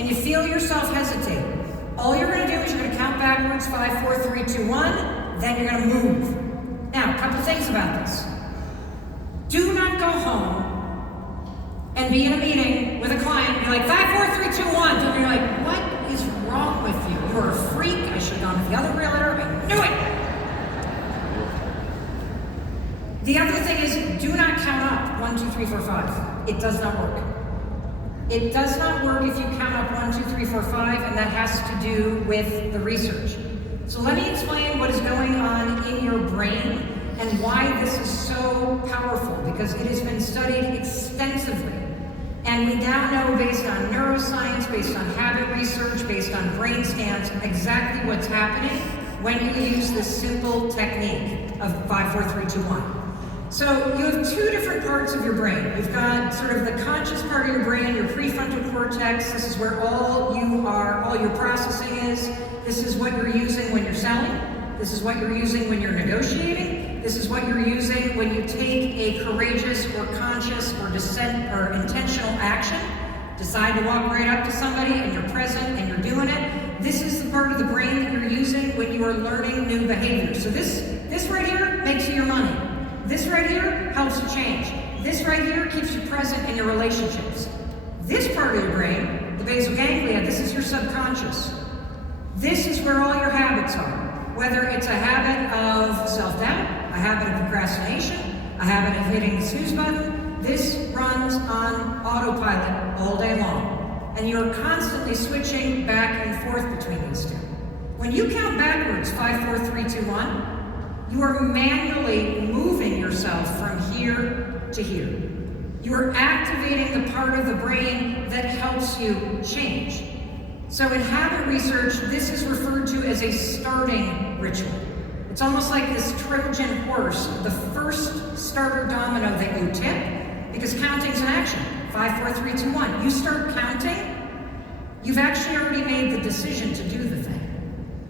and you feel yourself hesitate, all you're going to do is you're going to count backwards, 5, 4, 3, 2, 1, then you're going to move. Now, a couple things about this. Do not go home and be in a meeting with a client and be like, 5, 4, 3, 2, 1. And you're like, what is wrong with you? You're a freak. I should have gone to the other realtor. I knew it. The other thing is, do not count up 1, 2, 3, 4, 5. It does not work. It does not work if you count up 1, 2, 3, 4, 5, and that has to do with the research. So let me explain what is going on in your brain and why this is so powerful, because it has been studied extensively. And we now know, based on neuroscience, based on habit research, based on brain scans, exactly what's happening when you use this simple technique of 5, 4, 3, 2, 1. So you have two different parts of your brain. You've got sort of the conscious part of your brain, your prefrontal cortex. This is where all your processing is. This is what you're using when you're selling. This is what you're using when you're negotiating. This is what you're using when you take a courageous or conscious or intentional action. Decide to walk right up to somebody and you're present and you're doing it. This is the part of the brain that you're using when you are learning new behaviors. So this right here makes you your money. This right here helps you change. This right here keeps you present in your relationships. This part of your brain, the basal ganglia, this is your subconscious. This is where all your habits are. Whether it's a habit of self-doubt, a habit of procrastination, a habit of hitting the snooze button, this runs on autopilot all day long. And you're constantly switching back and forth between these two. When you count backwards, 5, 4, 3, 2, 1, you are manually moving yourself from here to here. You are activating the part of the brain that helps you change. So in habit research, this is referred to as a starting ritual. It's almost like this Trojan horse, the first starter domino that you tip, because counting's an action. 5, 4, 3, 2, 1. You start counting, you've actually already made the decision to do the thing.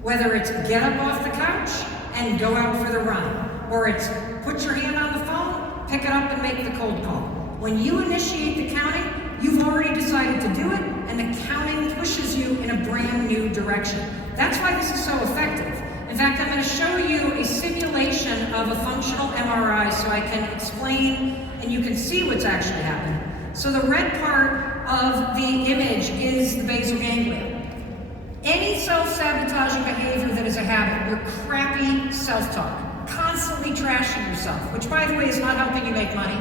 Whether it's get up off the couch and go out for the run, or it's put your hand on the phone, pick it up and make the cold call. When you initiate the counting, you've already decided to do it, and the counting pushes you in a brand new direction. That's why this is so effective. In fact, I'm going to show you a simulation of a functional MRI so I can explain and you can see what's actually happening. So the red part of the image is the basal ganglia. Any self-sabotaging behavior that is a habit, your crappy self-talk, constantly trashing yourself, which by the way is not helping you make money.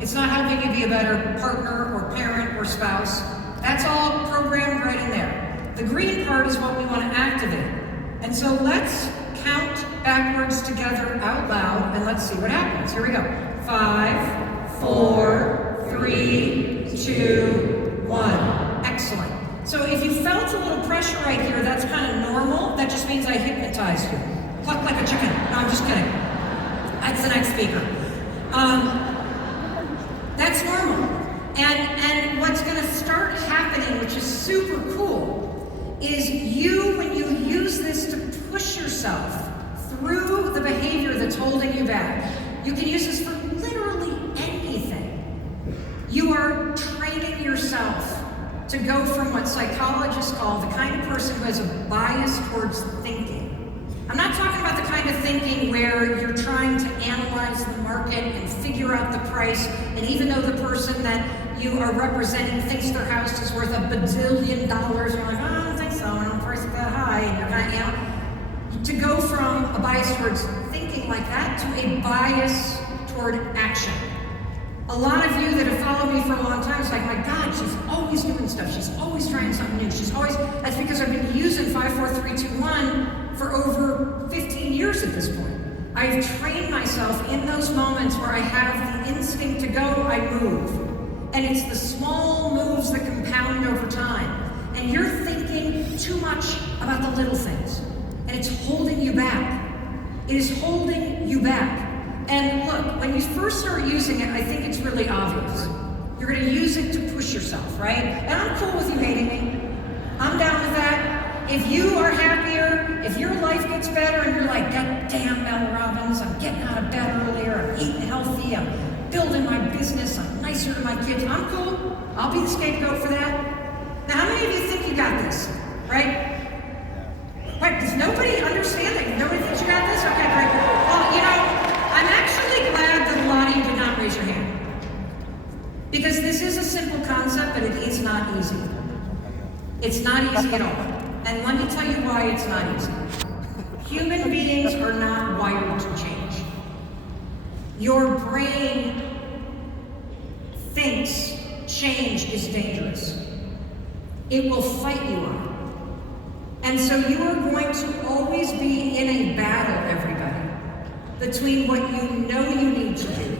It's not helping you be a better partner or parent or spouse. That's all programmed right in there. The green part is what we want to activate. And so let's count backwards together out loud and let's see what happens. Here we go. 5, 4, 3, 2, 1. Excellent. So if you felt a little pressure right here, that's kind of normal. That just means I hypnotized you. Cluck like a chicken. No, I'm just kidding. That's the next speaker. That's normal. And what's going to start happening, which is super cool, is when you use this to push yourself through the behavior that's holding you back. You can use this for literally anything. You are training yourself to go from what psychologists call the kind of person who has a bias towards thinking. I'm not talking about the kind of thinking where you're trying to analyze the market and figure out the price, and even though the person that you are representing thinks their house is worth $1 bazillion, you're like, oh, I don't think so, I don't price it that high, and you're kind of, to go from a bias towards thinking like that to a bias toward action. A lot of you that have followed me for a long time, it's like, my God, she's always doing stuff. She's always trying something new. That's because I've been using 5, 4, 3, 2, 1 for over 15 years at this point. I've trained myself in those moments where I have the instinct to go, I move. And it's the small moves that compound over time. And you're thinking too much about the little things. And it's holding you back. It is holding you back. And look, when you first start using it, I think it's really obvious. You're going to use it to push yourself, right? And I'm cool with you hating me. I'm down with that. If you are happier, if your life gets better and you're like, God damn, Mel Robbins, I'm getting out of bed earlier, I'm eating healthy, I'm building my business, I'm nicer to my kids, I'm cool. I'll be the scapegoat for that. Now, how many of you think right? Right, does nobody understand that? Nobody thinks you got this? Okay, great. Well, you know, I'm actually glad that a lot of you did not raise your hand. Because this is a simple concept, but it is not easy. It's not easy at all. And let me tell you why it's not easy. Human beings are not wired to change. Your brain thinks change is dangerous. It will fight you on it. And so you are going to always be in a battle, everybody, between what you know you need to do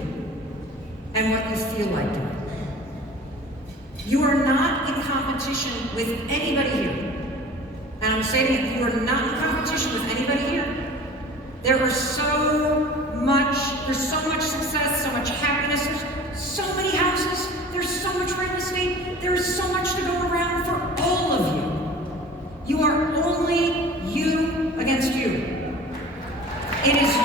and what you feel like doing. You are not in competition with anybody here. And I'm saying it, you are not in competition with anybody here. There's so much success, so much happiness, there's so many houses, there's so much real estate, there's so much to go around for all of you. You are only you against you. It is